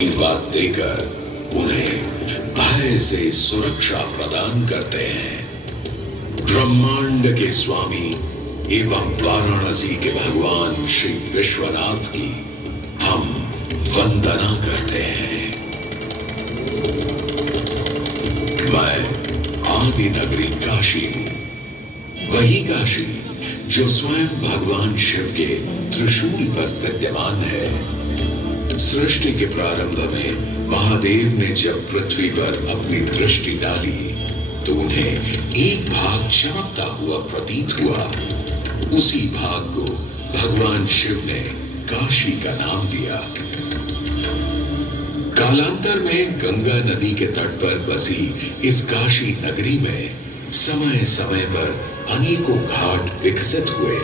आशीर्वाद देकर उन्हें भय से सुरक्षा प्रदान करते हैं। ब्रह्मांड के स्वामी एवं वाराणसी के भगवान श्री विश्वनाथ की हम वंदना करते हैं। मैं आदि नगरी काशी हूं, वही काशी जो स्वयं भगवान शिव के त्रिशूल पर विद्यमान है। सृष्टि के प्रारंभ में महादेव ने जब पृथ्वी पर अपनी दृष्टि डाली तो उन्हें एक भाग चमकता हुआ प्रतीत हुआ। उसी भाग को भगवान शिव ने काशी का नाम दिया। कालांतर में गंगा नदी के तट पर बसी इस काशी नगरी में समय समय पर अनेकों घाट विकसित हुए,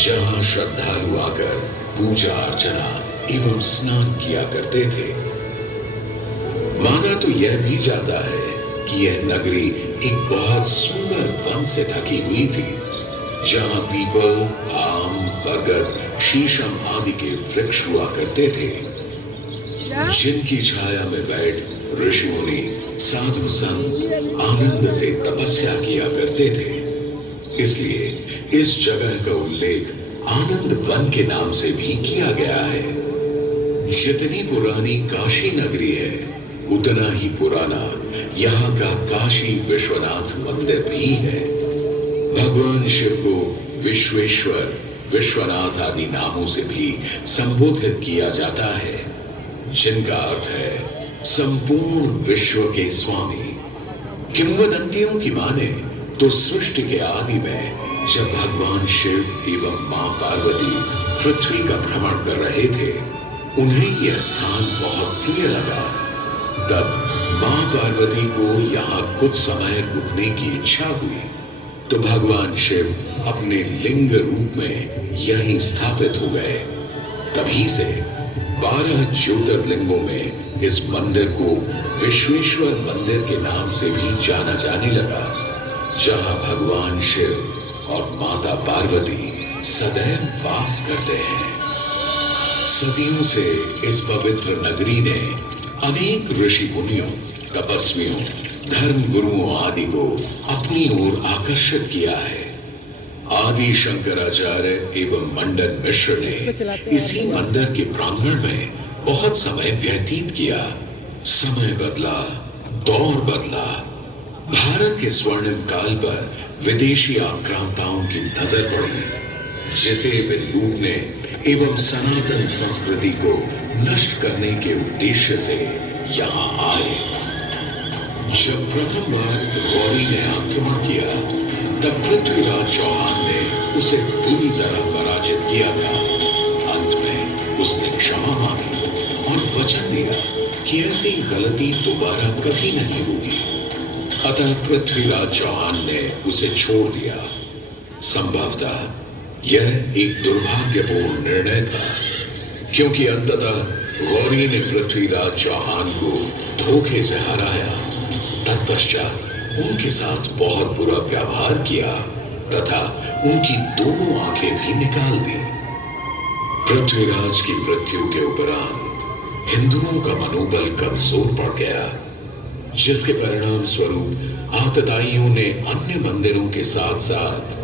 जहां श्रद्धालु आकर पूजा अर्चना एवं स्नान किया करते थे। माना तो यह भी जाता है कि यह नगरी एक बहुत सुंदर वन से ढकी हुई थी, जहां पीपल, आम, बरगद, शीशम आदि के वृक्ष हुआ करते थे, जिनकी छाया में बैठ ऋषि मुनि, साधु संत आनंद से तपस्या किया करते थे। इसलिए इस जगह का उल्लेख आनंद वन के नाम से भी किया गया है। जितनी पुरानी काशी नगरी है, उतना ही पुराना यहाँ का काशी विश्वनाथ मंदिर भी है। भगवान शिव को विश्वेश्वर, विश्वनाथ आदि नामों से भी संबोधित किया जाता है, जिनका अर्थ है संपूर्ण विश्व के स्वामी। किंवदंतियों की माने तो सृष्टि के आदि में जब भगवान शिव एवं मां पार्वती पृथ्वी का भ्रमण कर रहे थे, उन्हें यह स्थान बहुत प्रिय लगा। तब मां पार्वती को यहाँ कुछ समय रुकने की इच्छा हुई, तो भगवान शिव अपने लिंग रूप में यहीं स्थापित हो गए। तभी से 12 ज्योतिर्लिंगों में इस मंदिर को विश्वेश्वर मंदिर के नाम से भी जाना जाने लगा, जहां भगवान शिव और माता पार्वती सदैव वास करते हैं। सदियों से इस पवित्र नगरी ने अनेक ऋषि मुनियों, तपस्वियों, धर्म गुरुओं आदि को अपनी ओर आकर्षित किया है। आदि शंकराचार्य एवं मंडन मिश्र ने इसी मंदिर के प्रांगण में बहुत समय व्यतीत किया। समय बदला, दौर बदला, भारत के स्वर्णिम काल पर विदेशी आक्रांताओं की नजर पड़ी, जिसे वे लूटने एवं सनातन संस्कृति को नष्ट करने के उद्देश्य से यहाँ आए। जब प्रथम बार गौरी ने आक्रमण किया, तब पृथ्वीराज चौहान ने उसे पूरी तरह पराजित किया था। अंत में उसने क्षमा मांगी और वचन दिया कि ऐसी गलती दोबारा कभी नहीं होगी। अतः पृथ्वीराज चौहान ने उसे छोड़ दिया। संभवतः यह एक दुर्भाग्यपूर्ण निर्णय था, क्योंकि अंततः गौरी ने पृथ्वीराज चौहान को धोखे से हराया। तत्पश्चात उनके साथ बहुत बुरा व्यवहार किया तथा उनकी दोनों आंखें भी निकाल दी। पृथ्वीराज की मृत्यु के उपरांत हिंदुओं का मनोबल कमजोर पड़ गया, जिसके परिणाम स्वरूप आतताइयों ने अन्य मंदिरों के साथ साथ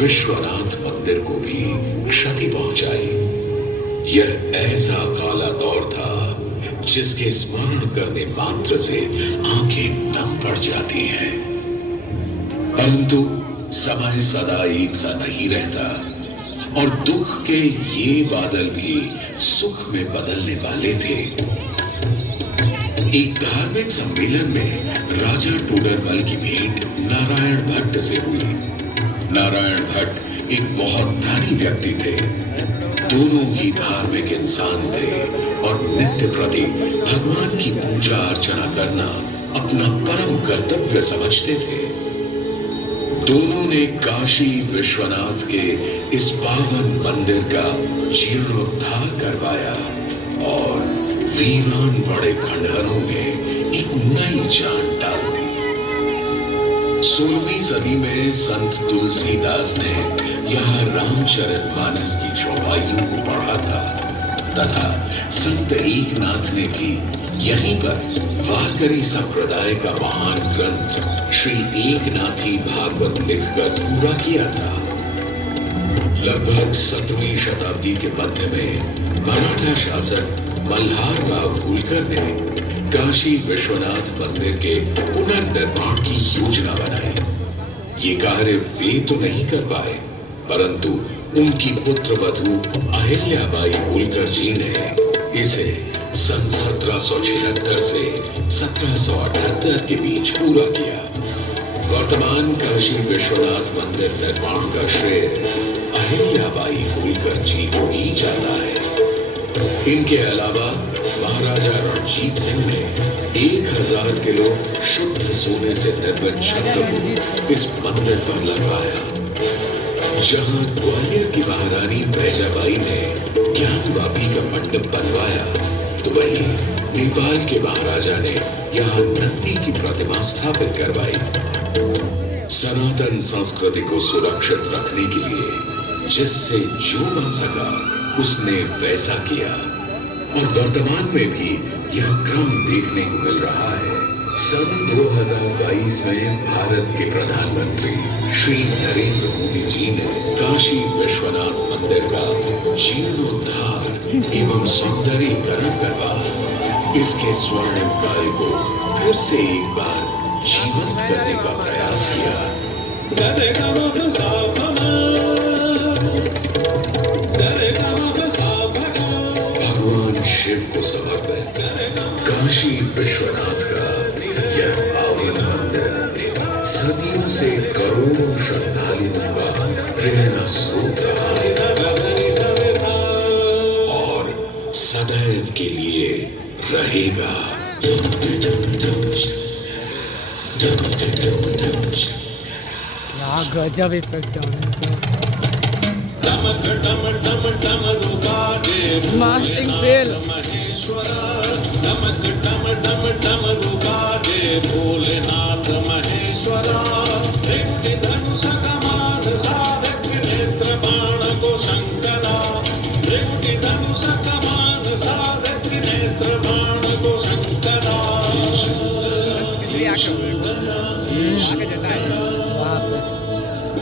विश्वनाथ मंदिर को भी क्षति पहुंचाई। यह ऐसा काला दौर था जिसके स्मरण करने मात्र से आंखें नम पड़ जाती हैं। परंतु समय सदा एक सा नहीं रहता और दुख के ये बादल भी सुख में बदलने वाले थे। एक धार्मिक सम्मेलन में राजा टोडरमल की भेंट नारायण भट्ट से हुई। नारायण भट्ट एक बहुत धनी व्यक्ति थे। दोनों ही धार्मिक इंसान थे और नित्य प्रति भगवान की पूजा अर्चना करना अपना परम कर्तव्य समझते थे। दोनों ने काशी विश्वनाथ के इस पावन मंदिर का जीर्णोद्धार करवाया और वीरान पड़े खंडहरों में एक नई जान डाल दी। 16वीं सदी में संत तुलसीदास ने यहाँ रामचरितमानस की चौपाइयों को पढ़ा था तथा संत एकनाथ ने भी यहीं पर वारकरी संप्रदाय का महान ग्रंथ श्री एकनाथी भागवत लिखकर पूरा किया था। लगभग 17वीं शताब्दी के मध्य में मराठा शासक मल्हार राव होलकर ने काशी विश्वनाथ मंदिर के पुनर्निर्माण की योजना बनाई। ये कार्य वे तो नहीं कर पाए, परंतु उनकी पुत्र वधू अहिल्याबाई होलकर जी ने इसे सन 1776 से 1778 के बीच पूरा किया। वर्तमान काशी विश्वनाथ मंदिर निर्माण का श्रेय अहिल्याबाई होलकर जी को ही जाता है। इनके अलावा महाराजा रणजीत सिंह ने 1000 किलो शुद्ध सोने से निर्मित छत्र को इस मंदिर पर लगवाया। जहां ग्वालियर की महारानी बैजाबाई ने ज्ञानवापी का मंडप बनवाया, तो वहीं नेपाल के महाराजा ने यहाँ नंदी की प्रतिमा स्थापित करवाई। सनातन संस्कृति को सुरक्षित रखने के लिए जिससे जो बन सका उसने वैसा किया, और वर्तमान में भी यह क्रम देखने को मिल रहा है। सन 2022 में भारत के प्रधानमंत्री श्री नरेंद्र मोदी जी ने काशी विश्वनाथ मंदिर का जीर्णोद्धार एवं सौंदर्यीकरण करवा इसके स्वर्णिम काल को फिर से एक बार जीवंत करने का प्रयास किया। भगवान शिव को समर्पित काशी विश्वनाथ का यह पावन मंदिर सदियों से करोड़ों श्रद्धालुओं का प्रेरणा स्रोत रहा है और सदैव के लिए रहेगा। क्या गजब इफेक्ट मास्टिंग फेल। भोलेनाथ महेश्वरा धनुष कमान साधक नेत्र बाण को शंकरा धनुष कमान साधक नेत्र बाण को शंकरा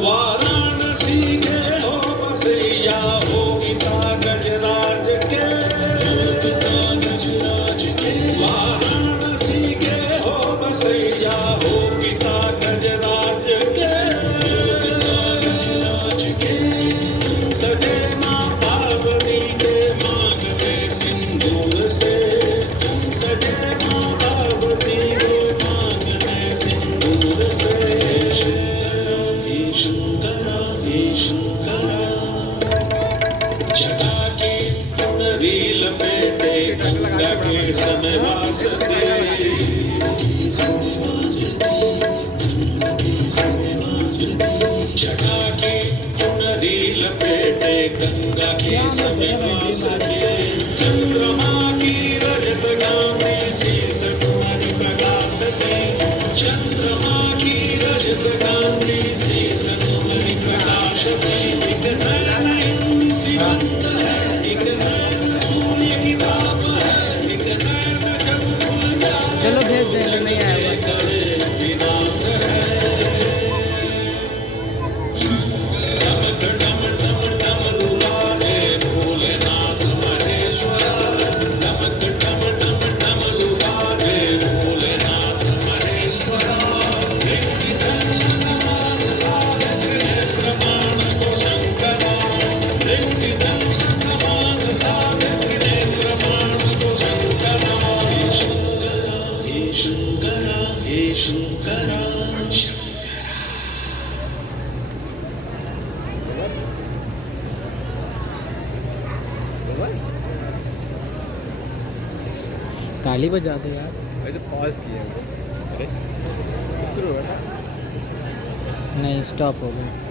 वाराणसी के हो बसैया हो पिता गजराज के वाराणसी के हो बसैया हो पिता गजराज के सजे माँ पार्वती के मांग में सिंदूर से सजे माँ पार्वती के मांग में सिंदूर से छटा की चुनरी लपेटे गंगा के समय वासते छटा की चुनरी लपेटे गंगा के समय वासते चंद्रमा की रजत गांधी शीस तुम्हारी प्रकाशते चंद्रमा की रजत गांधी शीस तुम्हारी प्रकाशते चलो भेज देंगे, नहीं आया ताली बजा दे यार। वैसे पॉज किया। अरे शुरू हो रहा है। नहीं, स्टॉप हो गया।